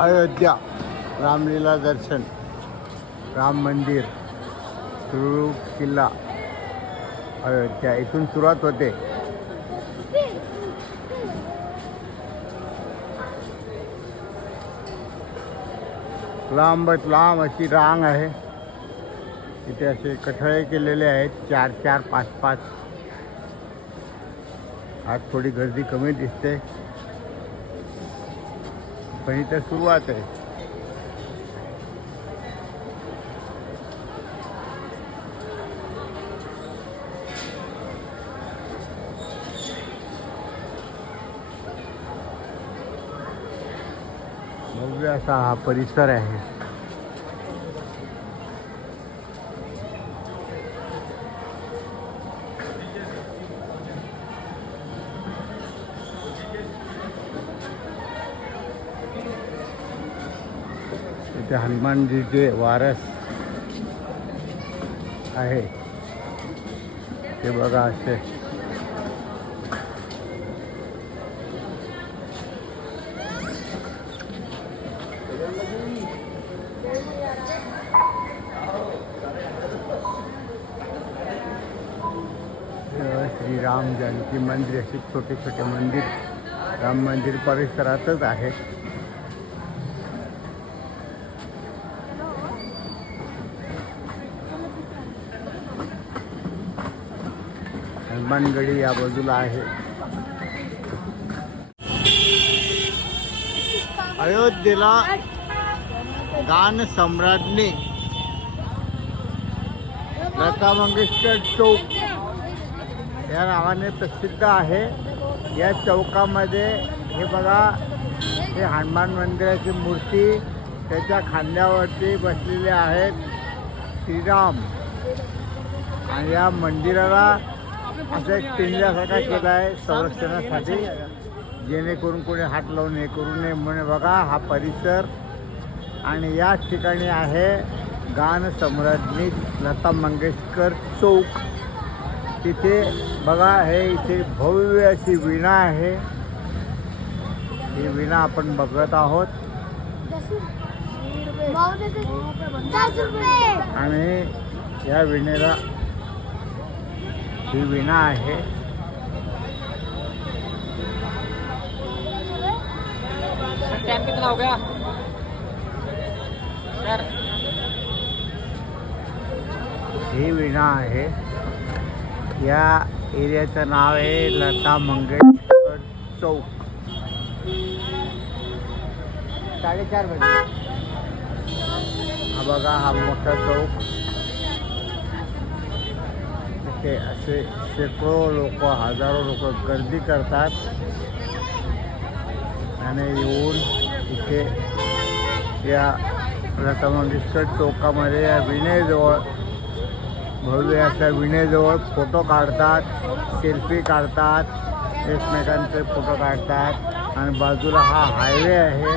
अयोध्या रामलीला दर्शन, राम मंदिर, सुरू किल्ला अयोध्या इथून सुरुवात होते. लांबच लांब अशी रांग आहे. इथे असे कठळे केलेले आहेत 4-4, 5-5. आज थोडी गर्दी कमी दिसते, पण इथे सुरुवात आहे. भव्य असा हा परिसर आहे. इथे हनुमानजीचे वारस आहे ते बघा असे. श्रीराम जानकी मंदिर असे छोटे छोटे मंदिर राम मंदिर परिसरातच आहे. हनुमानगडी या बाजूला आहे. अयोध्येला गान सम्राज्ञी लता मंगेशकर चौक या नावाने प्रसिद्ध आहे. या चौकामध्ये हे बघा, हे हनुमान मंदिराची मूर्ती, त्याच्या खांद्यावरती बसलेले आहेत श्रीराम. आणि या मंदिराला असं एक पिंजऱ्यासारखा केला आहे संरक्षणासाठी, जेणेकरून कोणी हात लावून हे करू नये म्हणून. बघा हा परिसर, आणि याच ठिकाणी आहे गान सम्राज्ञी लता मंगेशकर चौक. तिथे बघा, हे इथे भव्य अशी वीणा आहे. ही वीणा आपण बघत आहोत. आणि या वीणेला ही वीणा आहे. टाइम कितना हो गया सर? ही वीणा आहे. या एरियाचं नाव आहे लता मंगेशकर चौक. 4:30 वाजले. हा बघा, हा मोठा चौक. इथे असे शेकडो लोक, हजारो लोक गर्दी करतात आणि येऊन इथे या लता मंगेशकर चौकामध्ये या विणेजवळ, भव्य अशा विणेजवळ फोटो काढतात, सेल्फी काढतात, एकमेकांचे फोटो काढतात. आणि बाजूला हा हायवे आहे.